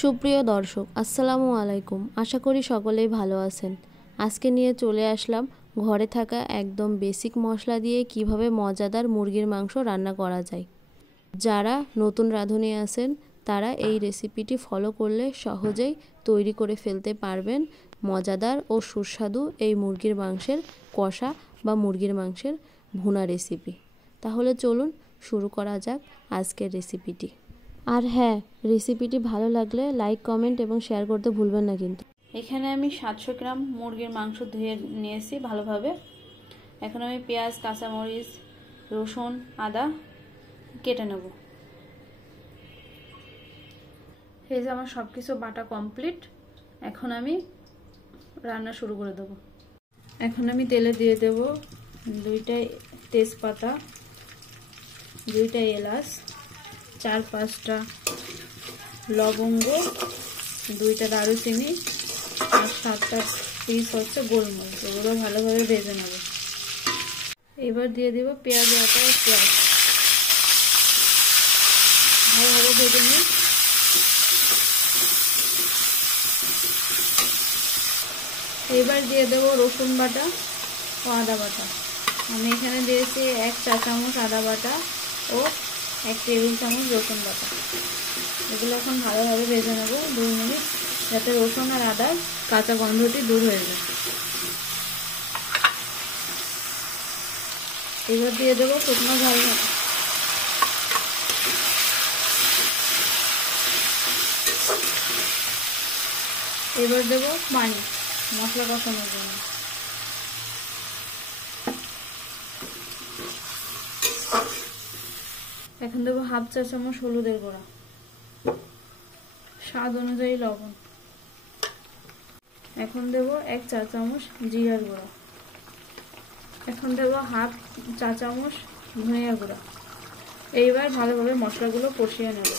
সুপ্রিয় দর্শক, আসসালামু আলাইকুম। আশা করি সকলেই ভালো আছেন। আজকে নিয়ে চলে আসলাম ঘরে থাকা একদম বেসিক মশলা দিয়ে কিভাবে মজাদার মুরগির মাংস রান্না করা যায়। যারা নতুন রাঁধুনি আছেন তারা এই রেসিপিটি ফলো করলে সহজেই তৈরি করে ফেলতে পারবেন মজাদার ও সুস্বাদু এই মুরগির মাংসের কষা বা মুরগির মাংসের ভুনা রেসিপি। তাহলে চলুন শুরু করা যাক আজকের রেসিপিটি। আর হ্যাঁ, রেসিপিটি ভালো লাগলে লাইক, কমেন্ট এবং শেয়ার করতে ভুলবেন না কিন্তু। এখানে আমি 700 গ্রাম মুরগির মাংস ধুয়ে নিয়েছি ভালোভাবে। এখন আমি পেঁয়াজ, কাঁচামরিচ, রসুন, আদা কেটে নেব। এই যে আমার সব কিছু বাটা কমপ্লিট। এখন আমি রান্না শুরু করে দেব। এখন আমি তেলে দিয়ে দেব 2টা তেজপাতা, 2টা এলাচ, 4-5টা লবঙ্গ, 2টা দারুচিনি আর 7টা পিস হচ্ছে গোলমরিচ। এগুলো ভালোভাবে ভেজে নেব। এবার দিয়ে দিব পেঁয়াজ, আদা আর পেঁয়াজ ভালোভাবে ভেজে নিই। এবার দিয়ে দেব রসুন বাটা ও আদা বাটা। আমি এখানে দিয়েছি 1 চা চামচ আদা বাটা ও 1 টেবিল চামচ রসুন বাটা। এগুলো এখন ভালোভাবে ভেজে নেব 2 মিনিট, যাতে রসুন আর আদার কাঁচা গন্ধটি দূর হয়ে যায়। এবার দিয়ে দেবো শুকনো ঝাল বাটা। এবার দেবো পানি মশলা কষানোর জন্য। এখন দেবো 1/2 চা চামচ হলুদের গুঁড়া, স্বাদ অনুযায়ী লবণ। এখন দেব 1 চা চামচ জিরার গুঁড়া। এখন দেব 1/2 চা চামচ ধনিয়া গুঁড়া। এইবার ভালোভাবে মশলাগুলো কষিয়ে নেব।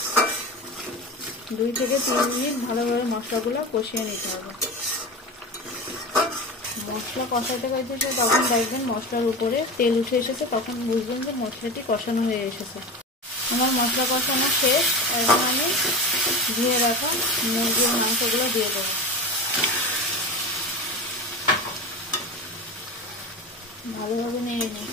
2 থেকে 3 মিনিট ভালোভাবে মশলাগুলো কষিয়ে নিতে হবে। মশলা কষাতে কষাতে তখন দেখবেন মশলার উপরে তেল উঠে এসেছে, তখন বুঝবেন যে মশলাটি কষানো হয়ে এসেছে। আমার মশলা কষানো শেষ। এখন আমি ধুয়ে রাখা মুরগির মাংসগুলো দিয়ে দেবো। ভালোভাবে নেড়ে নিই।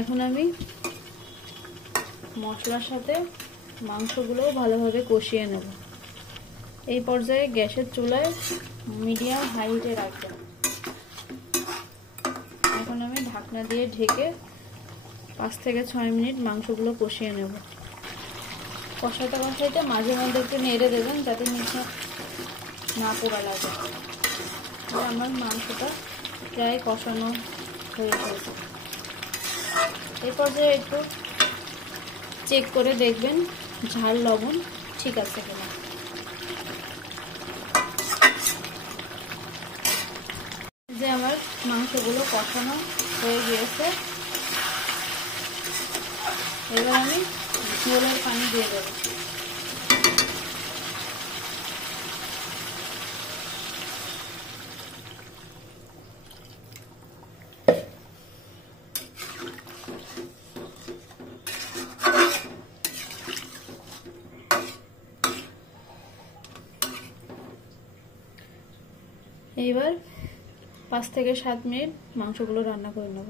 এখন আমি মশলার সাথে মাংসগুলোও ভালোভাবে কষিয়ে নেব। এই পর্যায়ে গ্যাসের চুলায় মিডিয়াম হাই হিটে রাখবেন। এখন আমি ঢাকনা দিয়ে ঢেকে 5 থেকে 6 মিনিট মাংসগুলো কষিয়ে নেব। কষাতে কষাইতে মাঝে মধ্যে একটু নেড়ে দেবেন, যাতে নিচে না পোড়া লাগে। আমার মাংসটা প্রায় কষানো হয়ে গেছে। এই পর্যায়ে একটু চেক করে দেখবেন ঝাল লবণ ঠিক আছে কিনা। যে আমার মাংসগুলো কষানো হয়ে গিয়েছে, এবার আমি ঝোলের পানি দিয়ে দেবো। এইবার 5 থেকে 7 মিনিট মাংসগুলো রান্না করে নেব।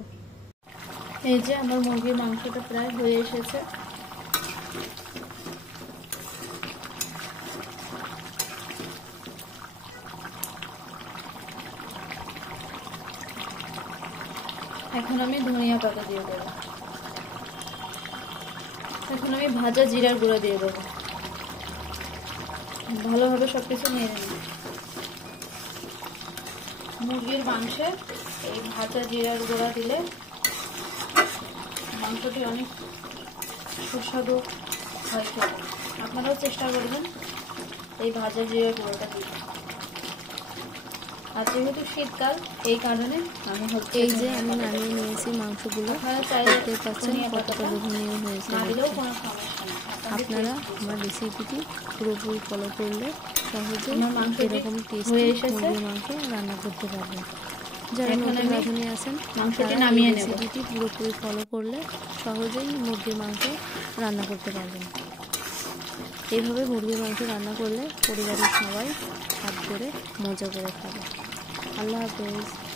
এই যে আমার মুরগির মাংসটা প্রায় হয়ে এসেছে। এখন আমি ধনিয়া পাতা দিয়ে দেব। এখন আমি ভাজা জিরার গুঁড়া দিয়ে দেবো। ভালোভাবে সবকিছু নিয়ে নেব। মুরগির মাংসে এই ভাজা জিরার গুঁড়া দিলে মাংসটি অনেক সুস্বাদু হয় খেতে। আপনারাও চেষ্টা করবেন এই ভাজা জিরার গুঁড়োটা দিতে। আর যেহেতু শীতকাল, এই কারণে আমি এই যে আমি নামিয়ে নিয়েছি মাংসগুলো, দেখতে পাচ্ছেন কতটা লোভনীয় হয়েছে। আপনারা আমার রেসিপিটি পুরোপুরি ফলো করলে সহজেই এরকম টেস্টি মুরগির মাংস রান্না করতে পারবেন। যারা নতুন রাঁধুনি আছেন মাংসটি নামিয়ে নেব। রেসিপিটি পুরোপুরি ফলো করলে সহজেই মুরগির মাংস রান্না করতে পারবেন। এইভাবে মুরগির মাংস রান্না করলে পরিবারের সবাই হাত ধরে মজা করে খাবে। আল্লাহ হাফেজ।